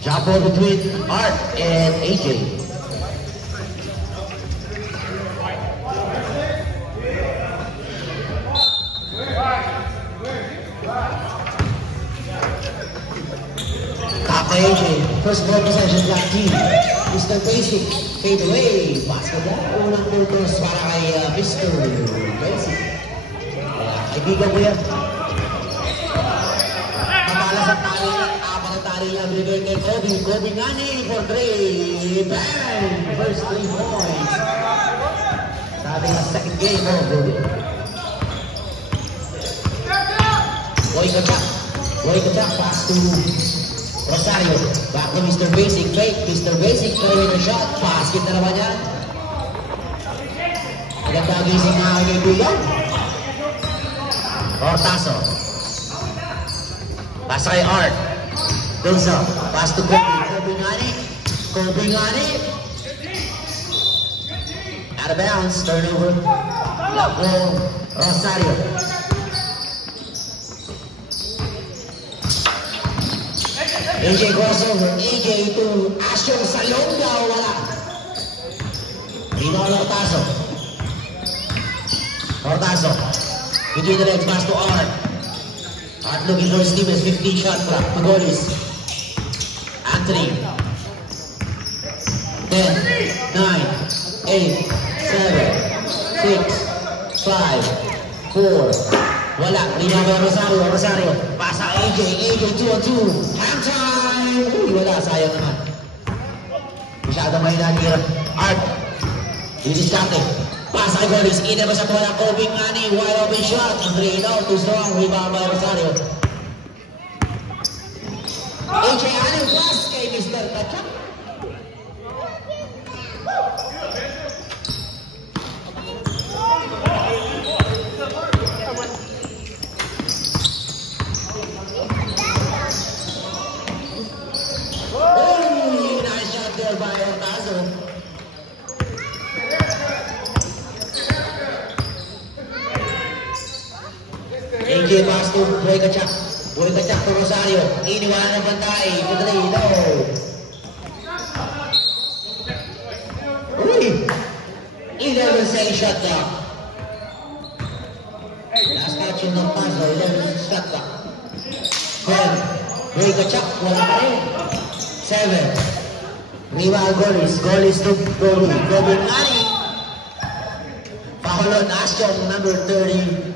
Drop ball between Art and AJ. Top AJ. First ball possession, black team. Mr. Basic, fade away. Basketball. Unang puntos para kay Mr. Basic. Kaibigan ko yan. Kapala sa tali, apat na tali lang binigay kay Kobe. Kobe Ngani for 3. Bang! First 3 points. Sa ating second game, Kobe. Boy Kachak, pass to Rosario. Back to Mr. Basic. Fake. Mr. Basic, throwing a shot. Basket na naman yan. Magandang gising na kaibigan. Hortazo. Pass kay Art. Dunzo. Pass to Kobe. Kobe Ngani. Out of bounds. Turnover. Block ball. Rosario. AJ crossover. AJ to Ashong Salonga. Wala. Rebound Hortazo. Between the legs, pass to Art. Art looking for Stevens, 15 shot clock to Golis. Anthony. 10, 9, 8, 7, 6, 5, 4. Wala. Rebound Rosario. Pasa AJ. AJ 2-on-2. Hand time. Uy, wala. Sayang naman. Masyadong may nanira. Art. Didiskarte. Pasa kay Golis, ina ba sa tuwa ng Kobe Ngani, wide open shot, three out, too strong, rebound by Rosario. AJ, anong pass kay Mr. Kachak? Oh, nice shot there by Hortazo. AJ pass to Boy Kachak to Rosario. Iniwanan ng bantay. Madali, no. Uy! 11-second shot down. Last action ng Paso, 11 shot down. 10. Boy Kachak, wala pa rin. 7. Rebound Golis to Kobe. Kobe Ngani. Pakulon, Ashton, number 30.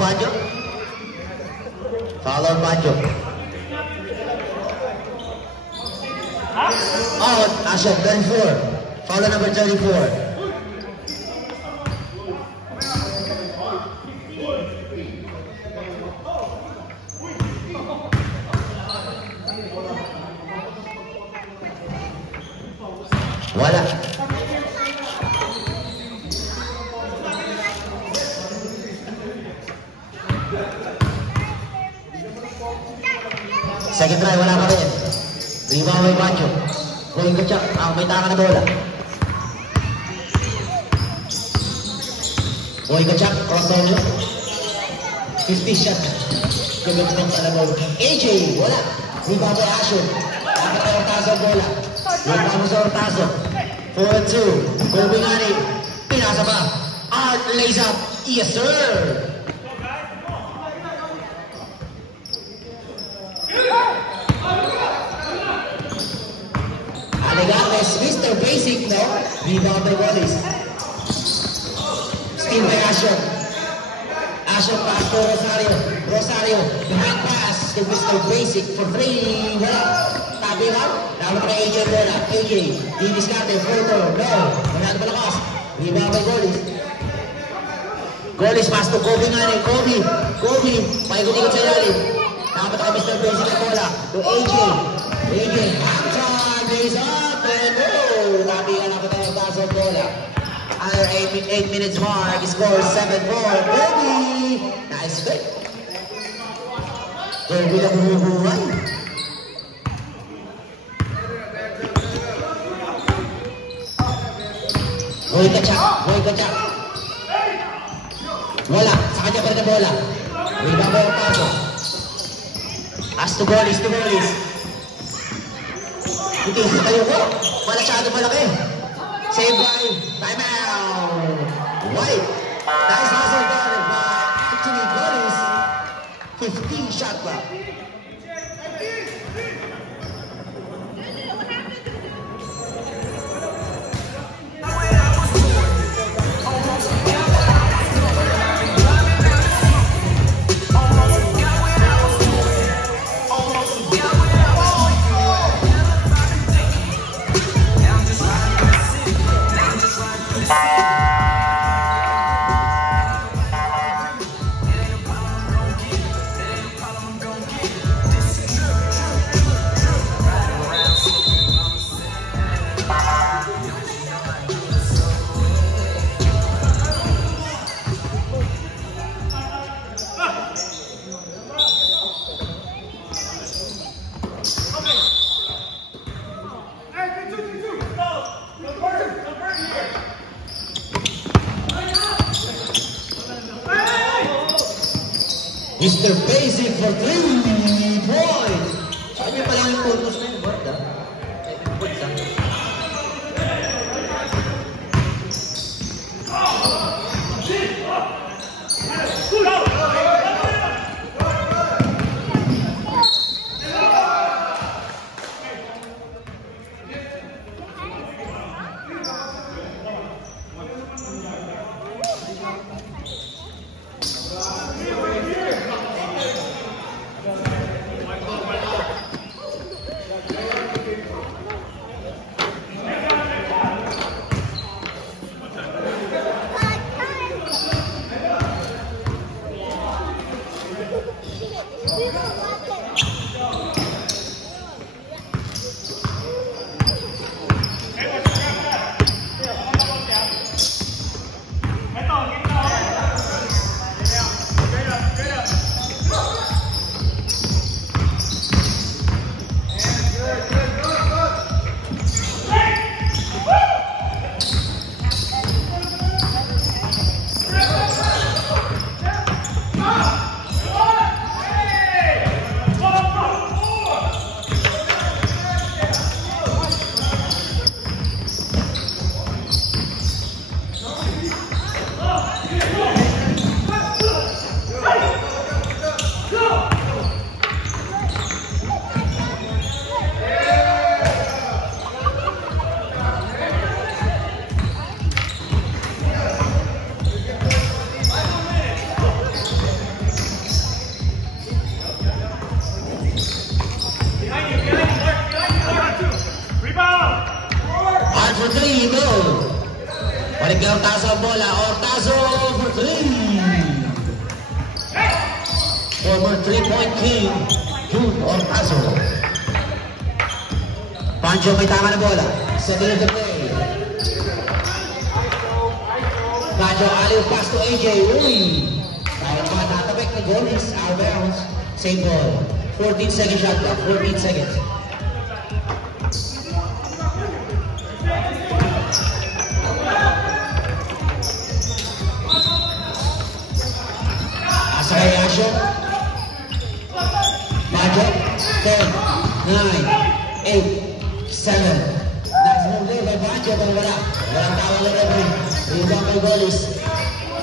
Bajo. Follow Bajo. Out. Ashok, 34. Follow number 34. Wala. Second try, wala pa rin. Rebound by Bajo. Boy Kachak, may taka na bola. Boy Kachak, crossover. 50 shot. Gagamitin sa bola. AJ, wala. Rebound by Ashok. Dapat na Hortazo bola. Rebound sa Hortazo. 4-2. Kobe Ngani. Pinasa pa. Art lays up. Yes, sir. Regardless, Mr. Basic, no? Rebound by Golis. Steal by Ashok. Ashok pass to Rosario. Behind pass to Mr. Basic for 3. Wala. Tabi ha? Dapat kay AJ bola. AJ. Didiskarte. Photo. No. Wala na palakas. Rebound by Golis pass to Kobe Ngani. Kobe. Paikot-ikot sa ilalim. Dapat kay Mr. Basic ang bola. To AJ. Halftime is up. Tabi ka na po tayo sa bola. Under 8 minutes mark, score 7-4. Kobe! Nice fit. Kobe na bumubuhay. Boy Kachak. Wala, sa kanya pa rin na bola. Rebound by Hortazo. As to Golis. Itis kayo ko. Masyado malaki. Save by timeout. White. Nice hustle there by Anthony Goris. 15 shot clock. Mr. Basic for 3 points. Saan niya pala yung puntos na yun? What the? Balik kay Ortazo ang bola. Ortazo for 3. Former 3-point king, June Ortazo. Pancho may tama na bola. 7 of the play. Pancho, aliw pass to AJ. Uy! Dahil mga tatabik na Goris. Out of bounds. Same ball. 14 second shot clock. 14 seconds. Asayasho. Pancho. 10, 9, 8, 7. Nice move there by Pancho. Pero wala. Walang tawag na referee. Rebound by Goris.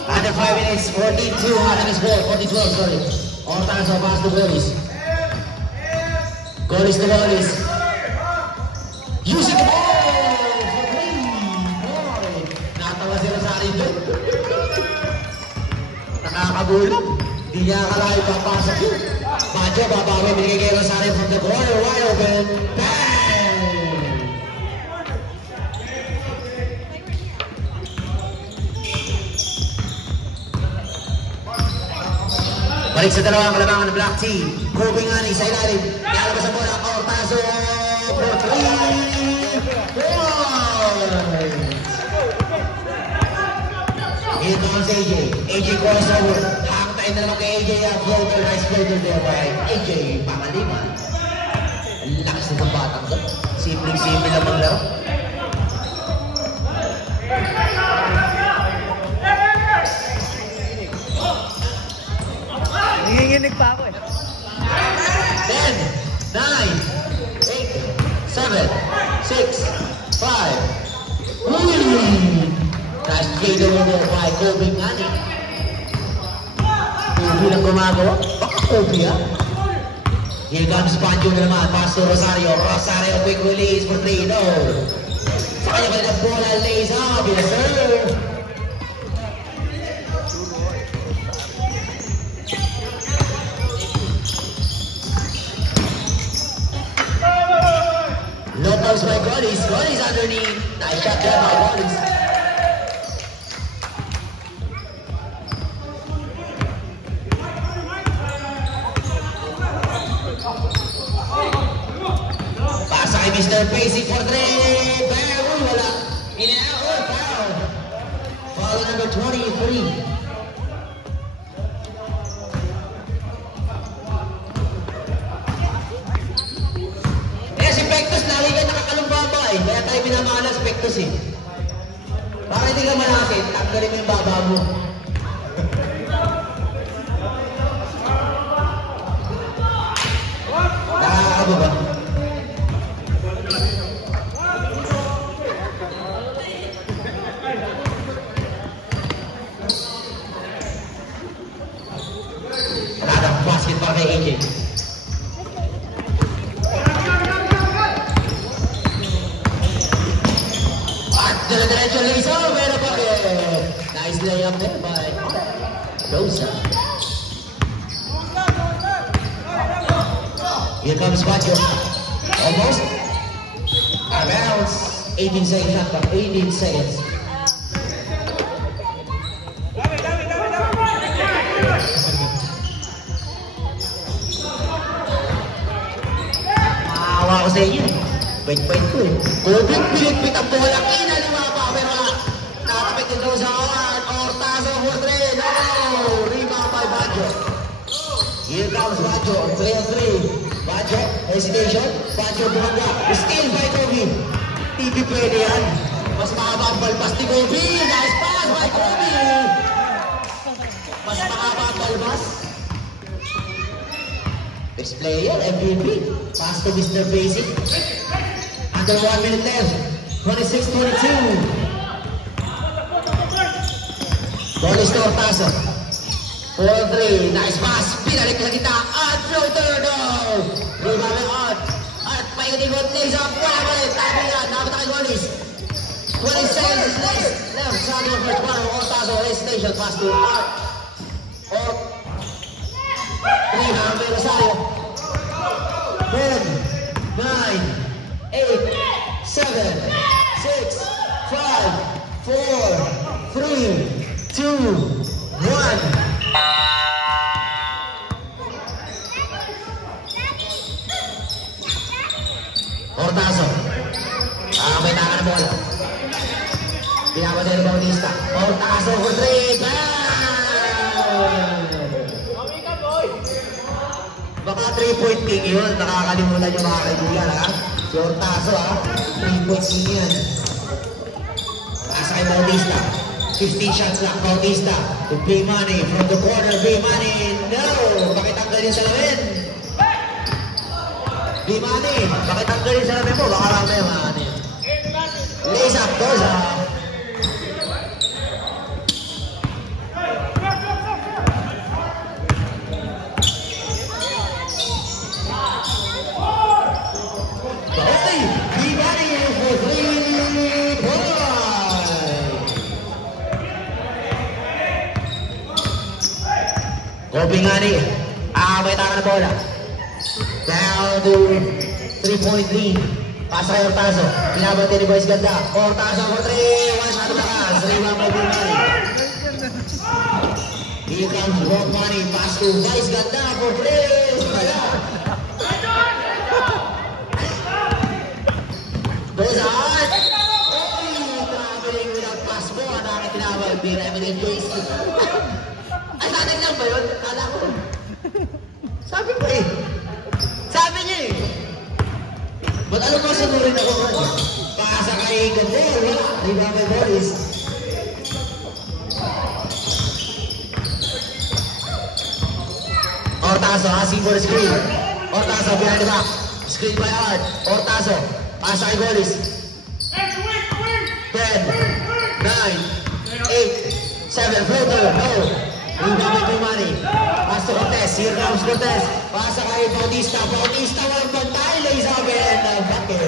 Under 5 minutes. 14-2. Out of his ball. 14-12, sorry. Ortazo pass to Goris. Goris to Goris. Using the ball for 3. Boy. Natawa sila sa akin doon. Nakakabulong. Hindi niya akalain papasok yun. Pancho, babawi. Binigay kayo sa akin from the corner. Wide open. Bang! Balik sa dalawang kalabangan ng Black Team. Moving on, isa ilalim. Ialabas ang bola. Ortazo for 3 points. Here comes AJ. AJ crossover. Hangtain na naman kay AJ. Floater, nice floater there by AJ Pangaliman. Ang lakas ng batang to. Simple-simple lang maglaro. Nanginginig pa ako eh. 10, 9, 8, 7. 6, 5. Nice play the winner by Kobe Ngani. Kobe lang gumagawa. Baka Kobe ha? Here comes Pancho na naman. Pass to Rosario. Rosario quick release for 3. No. Sa kanya ba na bola lays up. Yes sir. No post by Golis. Golis underneath. Nice shot there by Golis. Pasa kay Mr. Basic for 3. Bang! Uy, wala. In and out. Oh, foul. Foul number 23. Kaya tayo binamahal ang Spectus eh. Baka hindi ka malapit, tanggalin mo yung baba mo. Nakakabo ba? Nakakang basket para kay AJ. Diretso lays up, pero bakit? Nice layup there by Dosa. Here comes Baggio. Almost. Bounce. 18 seconds after 18 seconds. Maawa ko sa inyo. Wait ko eh. Kubit, pilit-pit ang bola. Kinaliwa pa, pero nakapit yung Dosa. Ortazo for 3. No! Rebound by Baggio. Here comes Baggio. Play on 3. Baggio, hesitation. Baggio bumangga. Steal by Kobe. Hindi pwede yan. Mas mahaba ang balbas ni Kobe. Nice pass by Kobe. Mas mahaba ang balbas. Best player, MVP. Pass to Mr. Basic. Under 1 minute left. 26-22. Golis to Ortazo. 4-3. Nice pass. Pinalik sa kita. At floater. No. Rebound out. At paikot-ikot. Lays up. Wala pa rin. Tabi yan. Nakapit kay Golis. 20 seconds left. Sabi ng first quarter. Ortazo. Hesitation. Pass to Art. Rebound by Rosario. 10, 9, 8, 7, 6, 5, 4, 3, 2, 1. Ortazo. May taka na bola. Pinapatay ng Bautista. Ortazo for 3. Baka 3-point king yun. Nakakalimutan yung mga kaibigan ha. Si Ortazo ha. 3-point king yan. Asa kay Bautista. 15 shots lang. Bautista. To play money. From the corner. Play money. No. Pakitanggalin sa lamin. Play money. Pakitanggalin sa lamin mo. Baka lang tayo mga ano. Lays up. Dosa. Kobe Ngani, may taka na bola. Down to 3.3. Pasa kay Ortazo. Pinabati ni Boys Ganda. Ortazo for 3. One shot lakas. Rebound by Kobe. Here comes Rock Money. Pass to Boys Ganda for 3. Goes out. Traveling without pass mo. Nakakit tinawag. Bira evident Boys. Ay, natin lang ba yun? Kala ko. Sabi ko eh. Sabi niya eh. Ba't alam mo sinurin ako? Pasa kay Gandel. Wala. Rebound by Boris. Ortazo asking for a screen. Ortazo behind the back. Screen by Art. Ortazo. Pasa kay Golis. 10, 9, 8, 7, floater, no. Rebound kay Manny. Pasa Cortez, here comes Cortez. Pasa kay Bautista. Bautista, walang bantay. Lays up and bucket.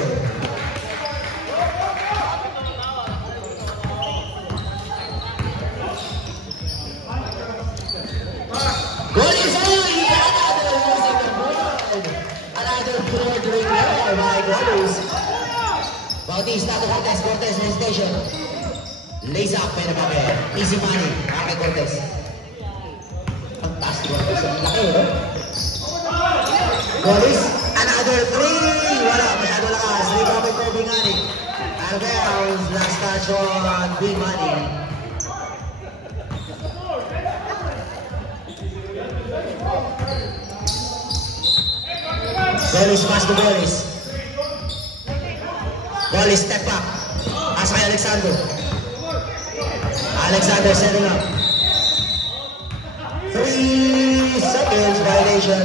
Golis, another losing the board. Another board ring there by Golis. Bautista to Cortez. Cortez hesitation. Lays up and bucket. Easy money. Okay, Cortez. Fantastic Cortez. Laki, no? Golis, another three. Wala, masyado lakas. Rebound by Kobe Ngani. Alberts, last touch on Big Money. Golis, pass to Golis. Golis, step up. Pass kay Alexander. Alexander setting up. 3 seconds violation.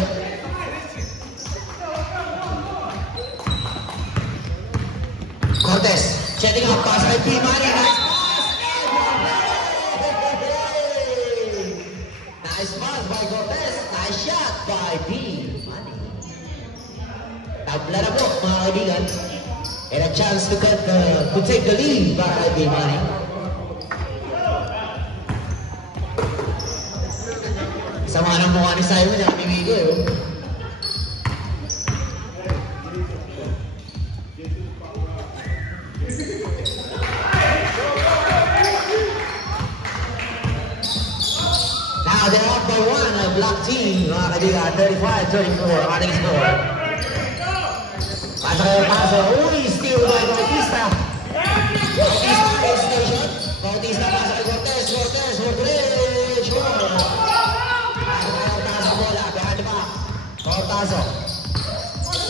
Cortez, setting up. Pass kay P. Money. Nice pass by Cortez. Nice shot by P. Money. Tabla na po, mga kaibigan. And a chance to take the lead by Big Money. Sama ng mukha ni Simon na namimigay, oh. Now they're up by 1, a black team, mga kaibigan, 35-34, ating score. Paso, uy, steal by Bautista. Bautista, hesitation. Bautista, pasa kay Cortez. Cortez, Rodriguez, sure. Cortazo, bola, behind the back. Cortazo.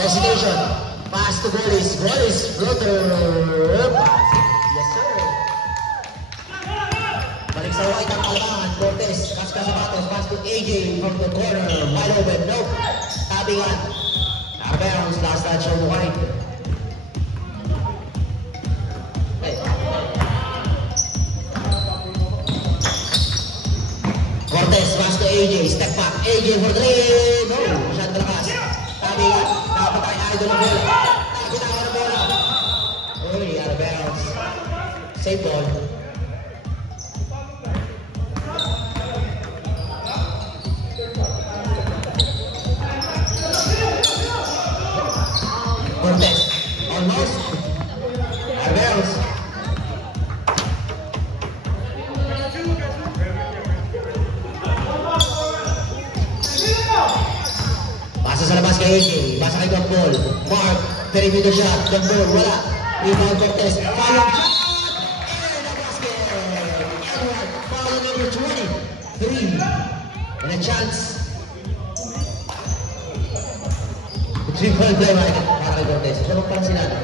Hesitation. Pass to Golis. Golis, floater. Yes, sir. Balik sa white ang kalabangan. Cortez, catch ka sa batos. Pass to AJ from the corner. Wide open, nope. Tabingan. Alberts, last touch on white. Cortez, pass to AJ, step back. AJ for 3. No, masyadong lakas. Tabingan, dapat tayo idol ng bola. Dapat tayo ng bola. Uy, Alberts. Save ball. Cortez, almost. Alberts. Pasa sa labas kay AJ. Pasa kay Gombol. Mark, perimeter shot. Gombol, wala. Rebound Cortez. Follow shot. And a basket. Edward, foul number 23. And a chance. 3-point play right para kay Cortez. Ito pa sila na.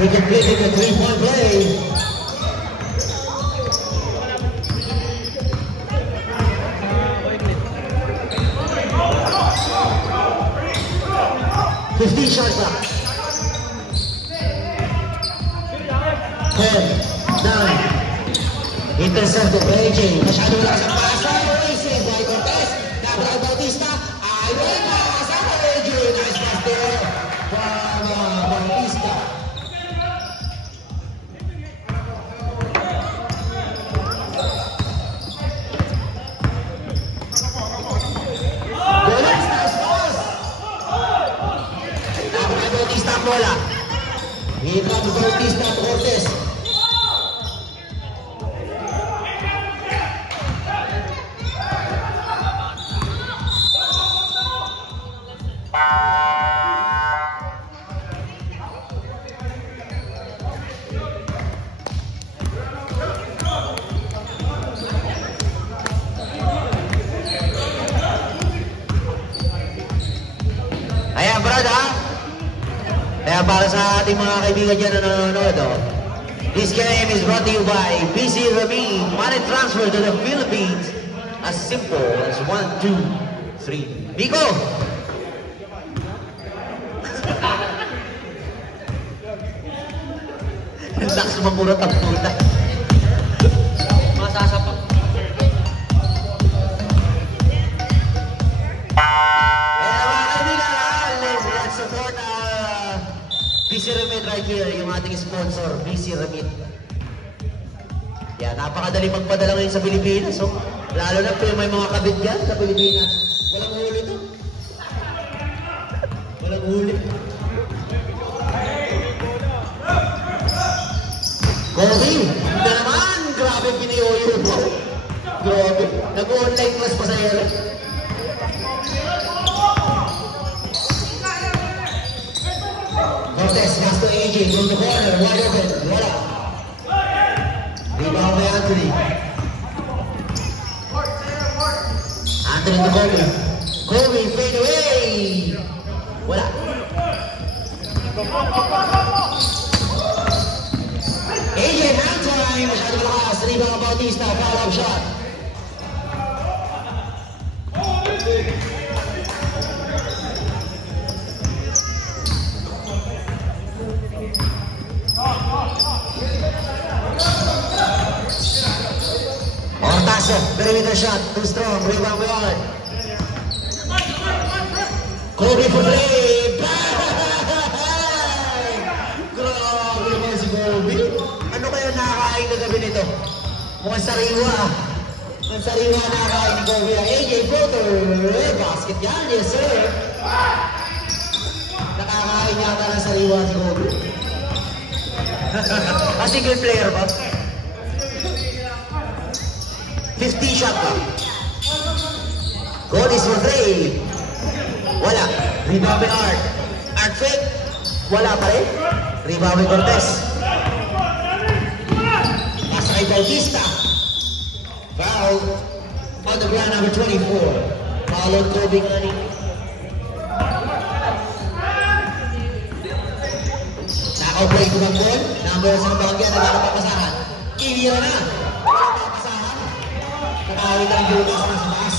We completed the 3-point play. Fifteen shots up. 10, 9. Intercepted by AJ. Masyado lang sa pasa. Save by Cortez. Dapat Bautista. Ayun na. Kasama AJ. Nice pass there from Bautista. Golis, nice pass. Dapat Bautista ang bola. Here comes Bautista to Cortez. Ayan, Brad, ha? Kaya para sa ating mga kaibigan dyan na nanonood, oh, This game is brought to you by BC Ramin. Money transfer to the Philippines. As simple as 1, 2, 3. Biko! Lakas mamurat ang puta. Masasapak. Let's support BC Ramin right here, yung ating sponsor, BC Ramin. Yan, napakadali magpadala ngayon sa Pilipinas. So, lalo na may mga kabit dyan sa Pilipinas. Walang huli to. Walang huli. Kobe, na naman! Grabe piniyoyo mo. Grabe. Nag-online class pa sa iyo. Cortez, pass to AJ, from the corner, wide open, wala. Rebound by Anthony. Anthony to Kobe. Kobe, fade away! Wala. AJ, hand time, masyado malakas. Rebound ng Bautista, foul-up shot. Ortazo, perimeter shot, too strong, rebound by Art. Kobe for three, bang! Grabe naman si Kobe. Ano kaya nakakain na gabi nito? Mukhang sariwa. Mukhang sariwa nakakain ni Kobe. AJ Porter, basket yan, yes sir. Nakakain yata ng sariwa si Kobe. Single player ba? 50 shot ba? Goal is for 3. Wala. Rebound by Art. Art fake. Wala pa rin. Rebound by Cortez. Pasa kay Bautista. Foul. On the ground, number 24. Foul on Kobe Ngani. Nakaw-play ko ng ball. Number sa bagay na nagpapasahan. Kiliya na. Nagpapasahan. Nakawin ang dulo sa mas.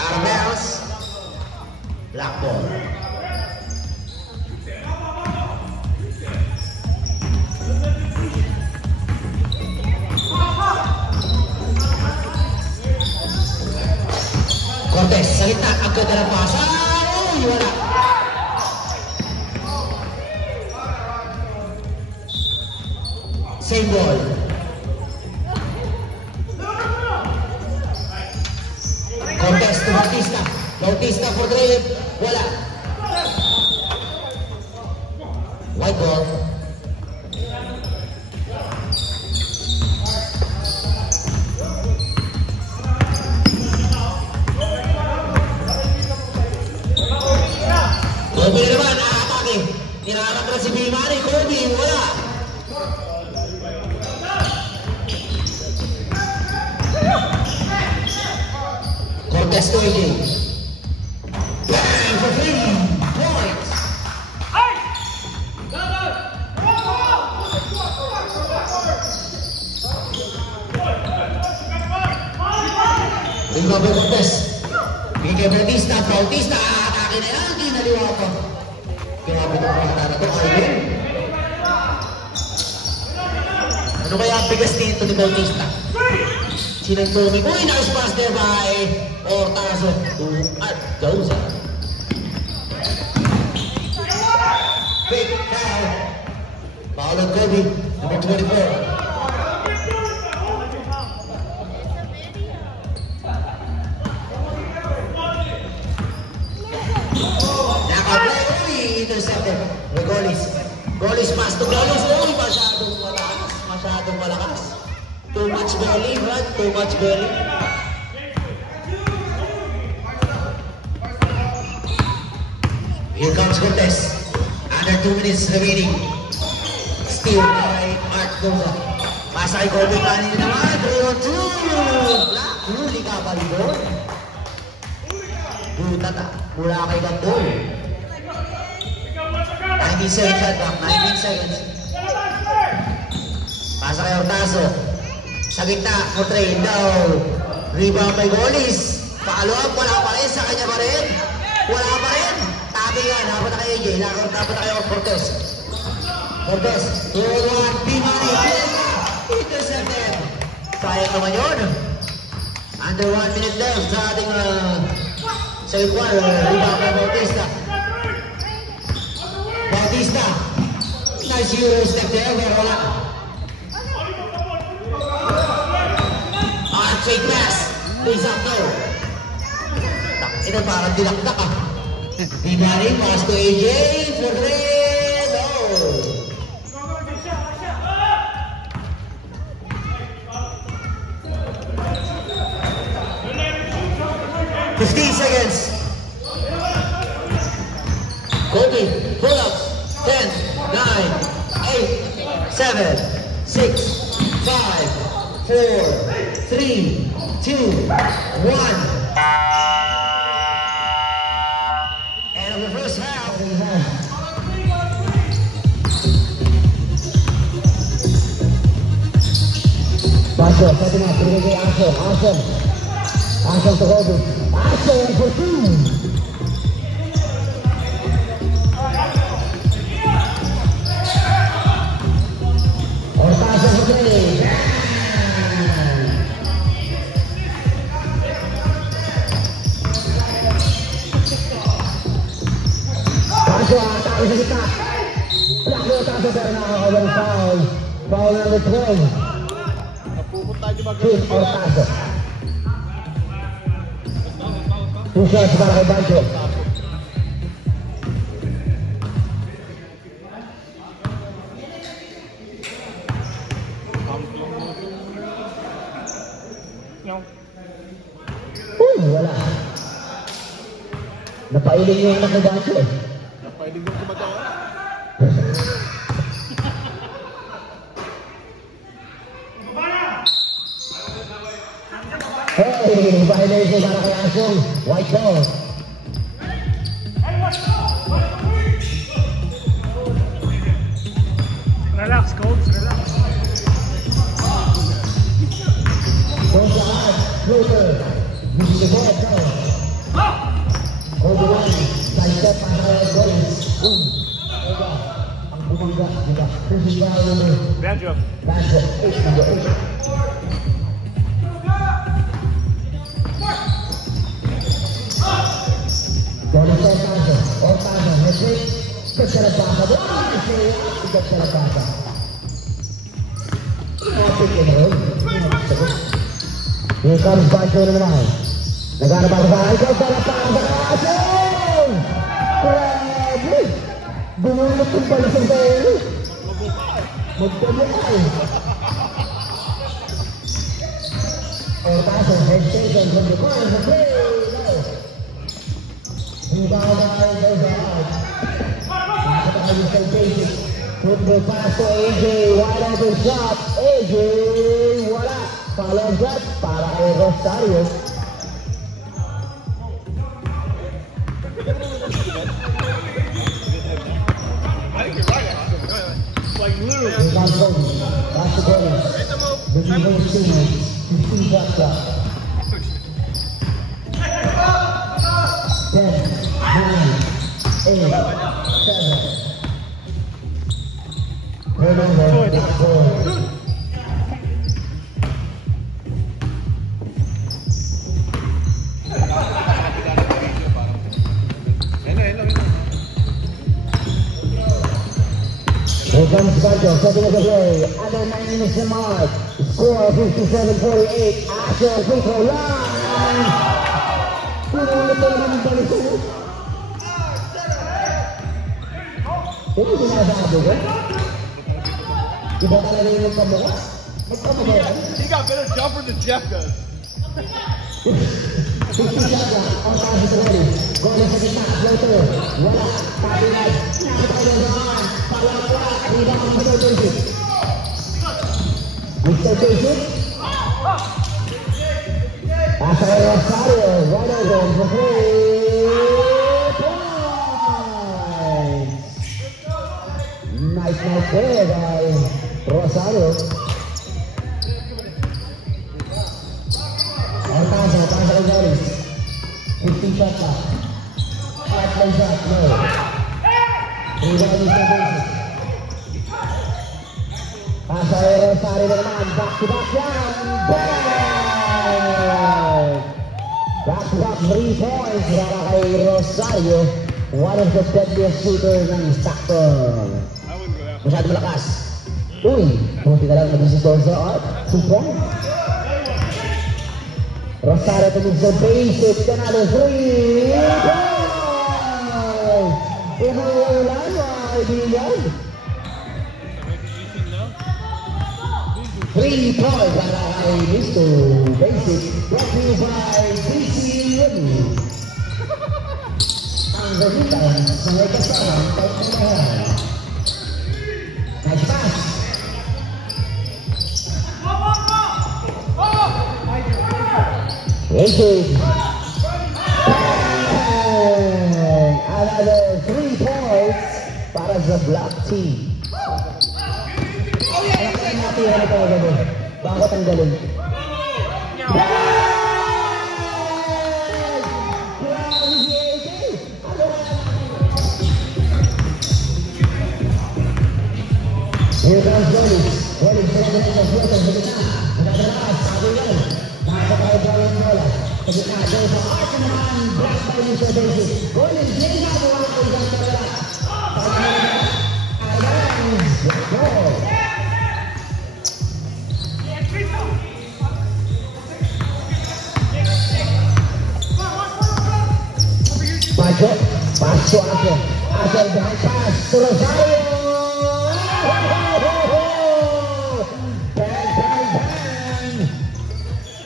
Armeos. Black ball. Cortez, sa gitna, agad na pasa. Uy, wala. Same ball. Cortez to Bautista. Bautista for 3. Wala. White ball. Kobe naman, nakakatake. Tinakatras si Bimari. Kobe, wala. Cortez to AJ. Bang for 3 points. Rebound by Cortez. Bigay Bautista. Bautista, atake na yan. Kinaliwa ko. Grabe itong mga na ito. Ayun. Ano kaya ang bigas dito ni Bautista? Sinagtumi. Uy, nice pass there by Ortazo to Art Gauza. Big foul. Foul on Kobe, number 24. Intercepted. Goalies pass to Goalies. Uy, masyadong malakas. Masyadong malakas. Too much goalie, right? Too much goalie. Here comes Cortez. Under 2 minutes remaining. Steal by Art Gauza. Pasa kay Kobe Ngani naman. 3-on-2. Black. Huli ka ba doon? Butat mula kay Gandol. 19 seconds shot clock, 19 seconds. Pasa kay Hortazo. Sa gitna, for trade daw. Rebound by Golis. Follow up, wala pa rin. Sa kanya pa rin. Wala pa rin. Tabi nga, napunta kay AJ. Napunta kay Cortez. Cortez, here's one. B-Money. Intercepted. Sayang naman yun. Under 1 minute left sa ating second quarter. Rebound by Bautista. Bautista. Nice Euro step there. Pero wala. Fake pass. Face up no. Ito parang dilakdak ah. B-Money pass to AJ for red. Oh. 15 seconds. Kobe, pull up. 10, 9, 8, 7, 6, 5, 4, 3, 2, 1. End of the first half. Pasok, satu na, pinigay Aso. Aso to Kobe. Aso for 2. Hortazo for 3. Pasok, atake sa gitna. Block mo Hortazo pero nakakawang foul. Foul number 12. Shoot Hortazo. 2 shots para kay Bancho. Wala. Napailing yung anak ni Bancho. Napailing yung kumatawa. Hey, violation para kay Asong. White ball. Relax, coach. Relax. Goes the hard. Floater. This is the ball. Hold the line. Side step para kay Golis. Boom. Ega. Ang bumangga. Diba? This is foul number. Banjo. 8, number 8. Golis Hortazo, retreat, step sa nagpasa. Step sa nagpasa. Here comes Bancho naman ay. Naghanap ako sa ikaw sa nagpasa. Asong! Grabe! Bumulot yung palasang tayo. Magpamukay. Hortazo, head station from the corner for play. Rebound by Bozard. Nakakatayo sa basic. Put the pass to AJ. Wide open shot. AJ, wala. Follow shot para kay Rosario. Like literally. Rebound Kobe. Pass to Kobe. Bringing those teammates. 15 shot clock. 10, 9, 8, 7. Turnover, back board. Here comes Bancho, setting up the play. Under 9 minutes to mark. Score 57-48. Asher free throw line. Pinulot na naman yung balito. Ito sinasabi ko. Iba talaga yung magkamukha. Magkamukha yan. He got better jumper than Jeff does. 50 shot lang. Ang kasi sa Golis. Golis sa gitna. Floater. Wala. Tabi na. Nakatayo sa arm. Palawala. Rebound ng Mr. Basic. Mr. Basic. Pasa de Rosario, wide open for 3 points. Nice play by Rosario. Alcanza Gonzalez. 15 shot clock. Hard play shot, no. Rebound is the basis. Pasa de Rosario naman, back-to-back yan. Bang! Back-to-back 3 points para kay Rosario. One of the deadliest shooters ng Stockton. Masyado malakas. Uy, buti na lang nag-isisor sa art. 2 points. Rosario to move the basic. Another 3 points. Inuulan mga kaibigan. 3 points para kay Mr. Basic. Brought to you by DC Wooden. Ang gamitan sa may kasawang pagkakahan. Nice pass. Basic. Another 3 points para sa Black Team. Ano pa ba? Bakit ang galing? Here comes Rolling. Rolling sa mga ng Flotas sa gitna. Nagdalakas, sabi yan. Nasa kayo Rolling bola. Sa gitna, doon sa arc naman. Black by Mr. Basic. Rolling, hindi na mga kailang karala. Let's go. Paso, paso Arthur. Arthur behind pass to Rosario. Bang, bang, bang.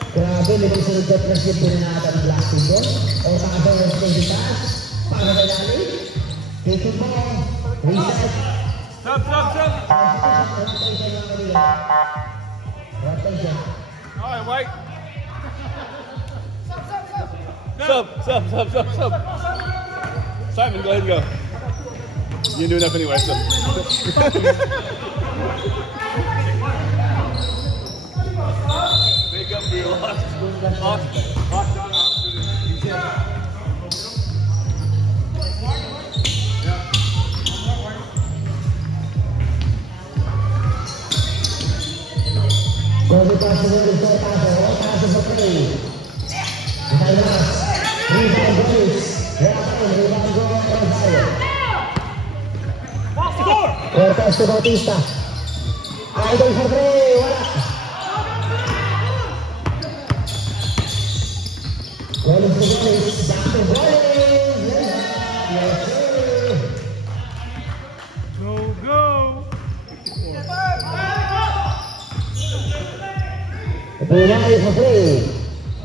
Grabe, nagsusunod ka presyo pinanatan ng Black Team doon. O tayo ng steady pass. Para kay Lali. Take it ball. Reset. Stop. Rotation. All right, White. Stop. Simon, go ahead and go. You didn't do enough anyway, so. Make up for your loss. Goal pass to the third passer. All passes for play. Rebound goes. Rebound goes. Rosario. Cortez to Bautista. Idol for three. Wala. Rollins to Rollins. Back to Rollins. Yes, sir. Go. Bulay for three.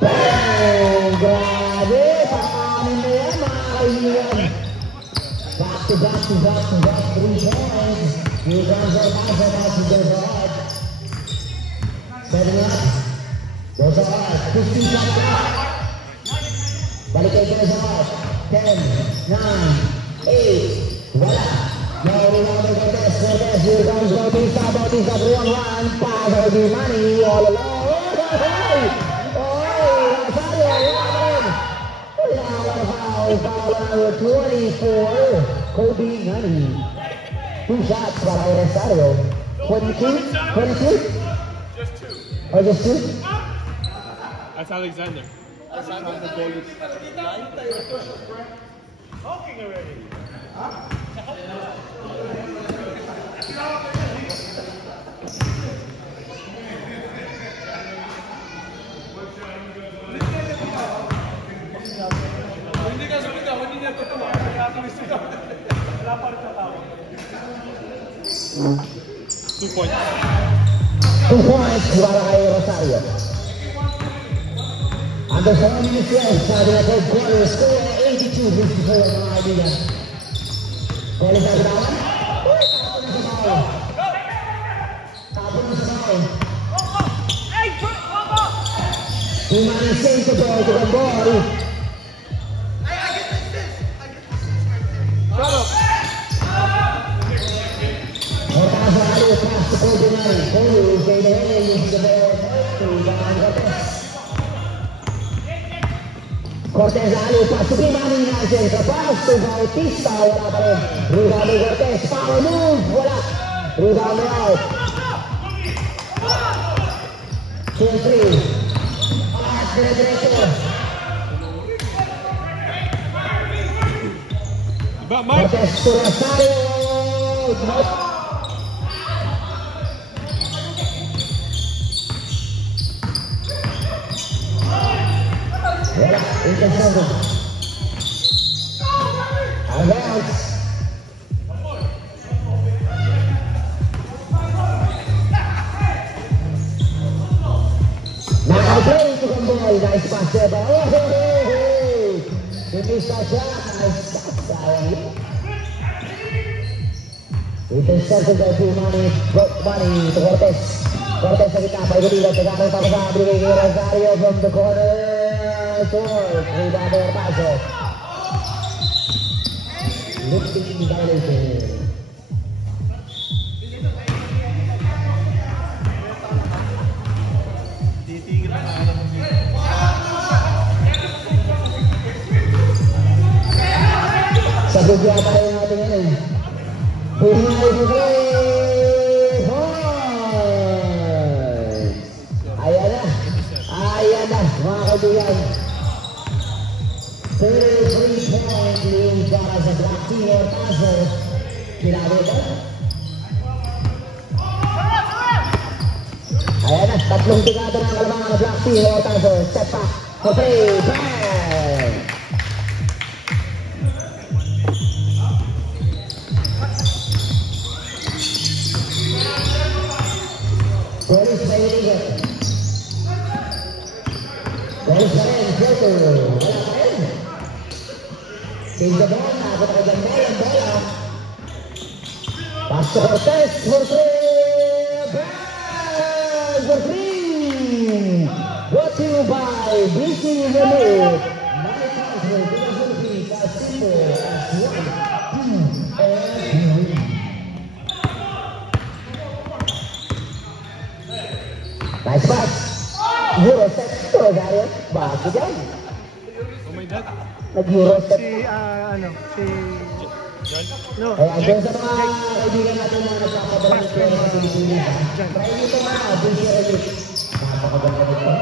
Bang! Grabe! Pakanin na yan mga kaibigan. Back to back, 3 points. Here comes our passer now to go for Art. Setting up. Goes for Art. 15 shot clock. Balik kayo kayo sa Art. 10, 9, 8. Wala. No rebound for Cortez. Here comes Bautista. Bautista 3-on-1. Pass for the money all along. Foul 24, Kobe Nani. 2 shots para Rosario. 22? Just 2. Or just 2? That's Alexander. That's not the goal. Talking already. Hindi ka sabi ka, hindi niya ito tuwa. Kaya kami siya. Wala pa rin sa tao. 2 points. 2 points para kay Rosario. Under 7 minutes left sa ating third quarter. Score 82-54 mga kaibigan. Kaya sa ginawan. Tapos na sa tao. Tumani save the ball to the ball. Ortazalo pass to Ordinary. Cole fade away, uses the ball to Van Cortez. Cortezalo pass to Tumani Nasen. Pass to Bautista. Wala pa rin. Rebound ni Cortez. Power move. Wala. Rebound out. 2-3. Pass diretso. Cortez to Rosario. Wala, intercepted. Advance. Now play to Gamboy. Nice pass there. Oh, he missed that shot. Nice shot. Sayang. Intercepted by Tumani. Broke money to Cortez. Cortez sa gitna. Paigulila. Tagamay pa sa abri kay Rosario from the corner. Fourth. Rebound there. Paso. Lifting violation. Sagot yata yung ating ano eh. Buhay to play! Boys! Ayan na! Ayan na! Mga kaibigan! 33 point lead para sa Black Team Ortazo. Kinabi ito? Ayan na! Tatlong tigado ng kalabangan ng Black Team Ortazo. Step back for 3. Bang! Police na iligat. Police na rin, Floto. Wala pa rin. Save the ball, nakakot ka dyan bola, bola. Pass to Cortez, for 3. Bang! For 3! Brought to you by BC Remote. My country, the Philippines, as simple as 1, 2, and 3. Nice pass. Euro step to Rosario. Bakit yan? Oh my God. Nag-Euro step. No. Ay, andun sa mga kaibigan natin na nagpapadala ng pera sa Pilipinas. Try nyo ito mga busy relief. Napakaganda nito.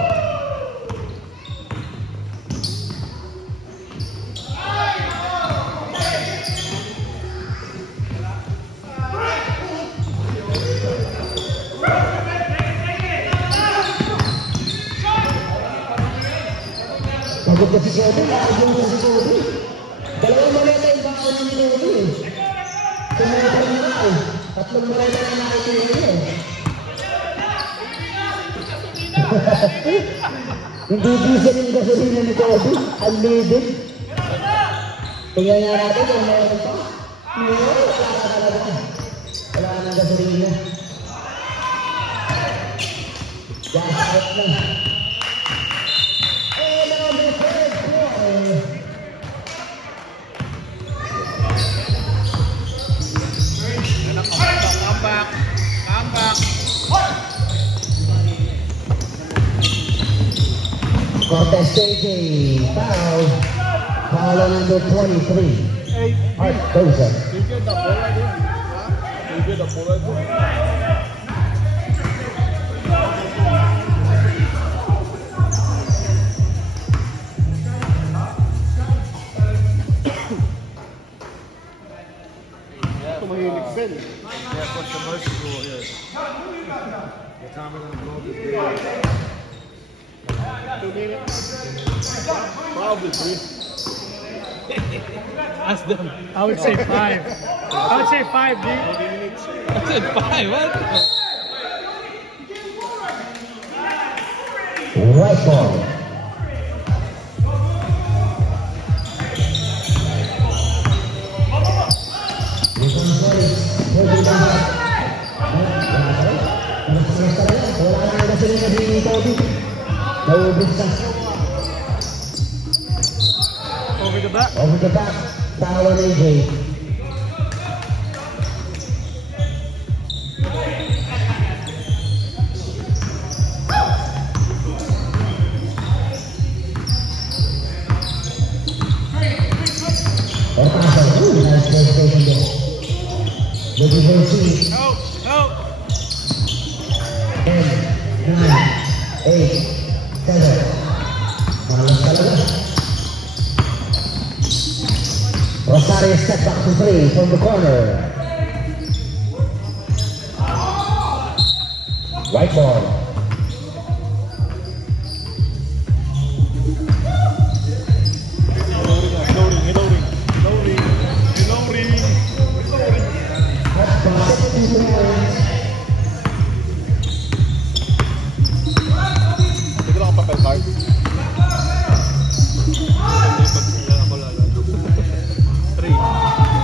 Sagot na si Kobe, nakagin mo si Kobe. Dalawang maleta yung baka na ni Kobe. Sumunod na nga eh. Tatlong maleta na nakikita niya eh. Hindi diesel yung gasolina ni Kobe. Unleaded. Tingnan nga natin kung meron pa. Meron, wala ka talaga. Wala ka ng gasolina. Gas out na. Come back. Cortez JJ, foul. Foul on number 23. Art Doza. Yeah, controversial, yes. The time of the vote is there. 2 minutes? Probably 3. Ask them. I would say 5. I would say 5, dude. 40 minutes. I said 5. What? Right ball. Naubos sa the back. Over the back, foul on AJ. Nice presentation there. Looking for a team. Help! Help! 10, 9, 8, 7. Malas talaga. Rosario step back to 3 from the corner. White ball.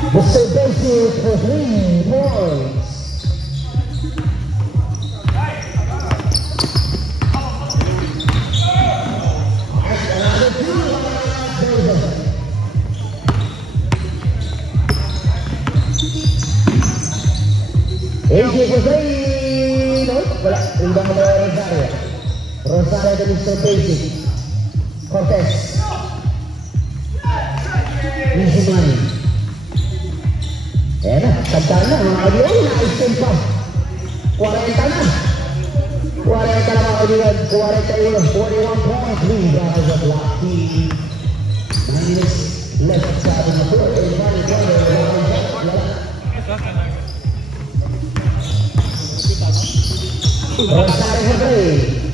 Mr. Basic for 3 points. AJ for 3. No, wala. Rebound na Rosario. Rosario to Mr. Basic. Cortez. Easy money. Ayan na, tagdaan na mga kaibigan, na-extend pa. 40 na. 40 na mga kaibigan, 41 points. Lead out of the black team. 9 minutes left sa ating na floor. Rosario for 3.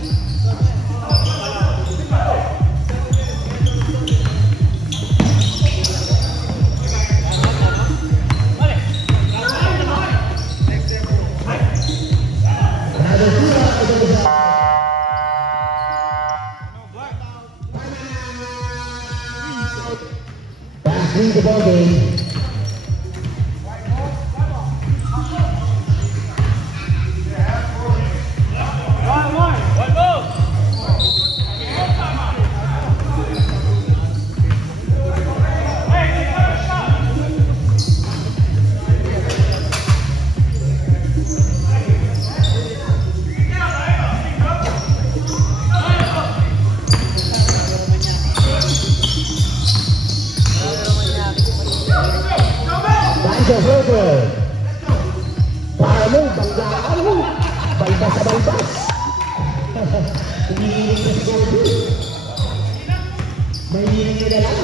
Win the ball game. Para mo, banggaan mo. Balbas sa balbas. Hinihiling na si Gobi. May hiling nila lang.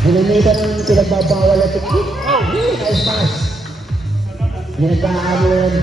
Hinimitan ng pinagbabawal at tikit. Nice pass. Ginagkaan mo yan.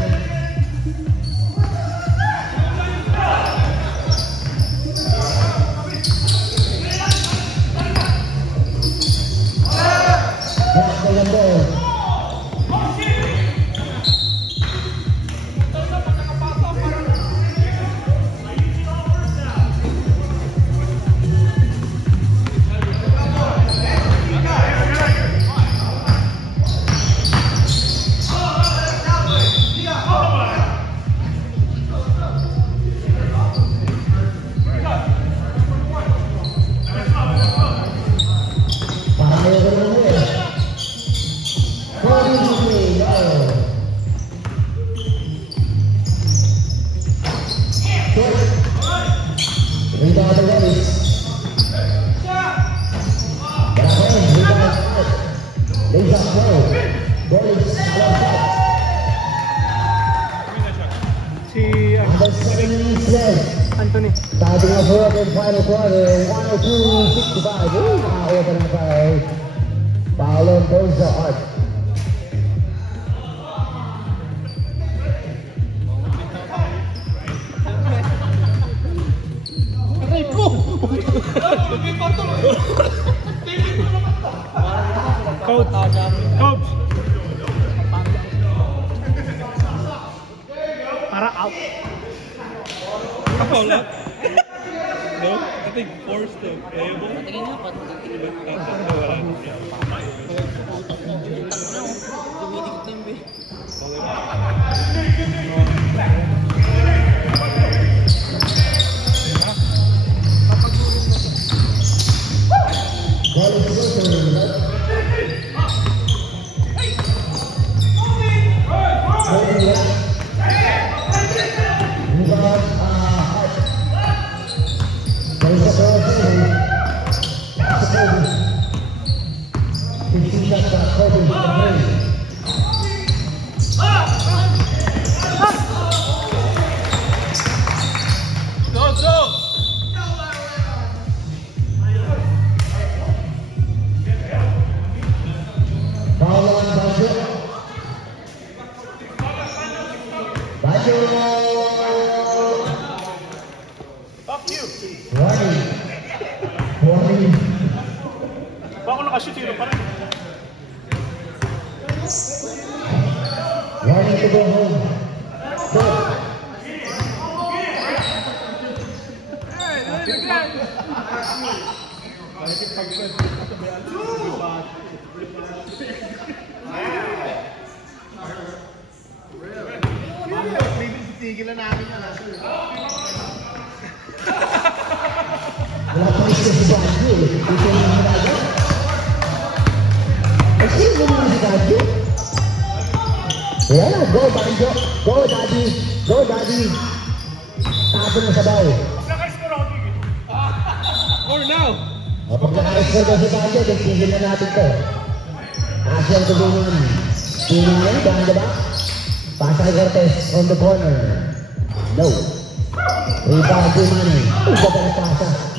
Anthony. Starting off work in final quarter, 102-65. Open up by Paolo Bonza Art. Coach. Para out. Couple up. No? I think forced to playable. Patingin nga, patingin. nakashoot, hero pa rin. Warning to go home. Go. Tigilan namin yan. Wala pa rin si Baggio. Ito yung mga ay, sino mo si Baggio? Yeah, go Baggio. Go daddy. Go daddy. Tapo mo sabaw. Or now. O, pag naka-score ko si Baggio, then tigil na natin to. Action to Binion. Binion, behind the back. Pasa kay Cortez on the corner. No. Rebound to Manny. Uy, ganda na pasa.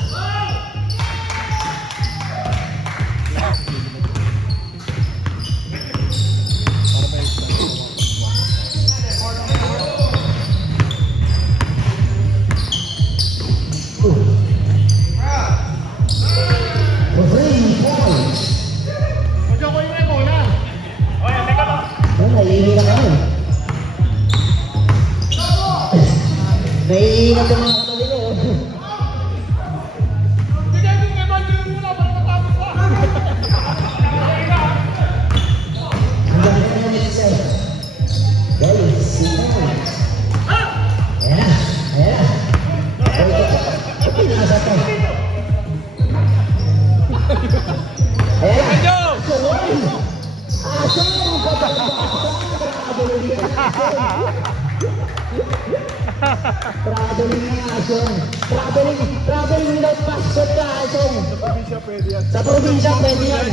Naiingat ang mga kapatid ko. Hanggang na naman siya. Guys, sinan. Ayan na. Ayan na. Ito yung nasa to. Ayan na. Aso! Traveling na Asong. Traveling without passport ka Asong. Sa probinsya pwede yan. Sa probinsya pwede yan.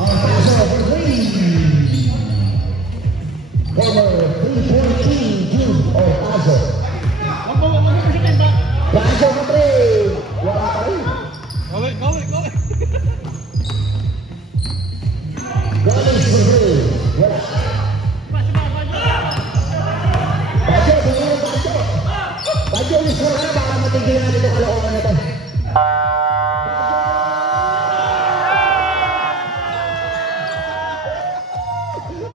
Ang paso for three. Former 3-point king Jude of Paso. Paso ka pre. Wala pa rin. Go. Galing si Brazil. Wala. Bajo, tingnan mo Bajo. Bajo, isko ka na baka matigil natin ang kalokohan na to.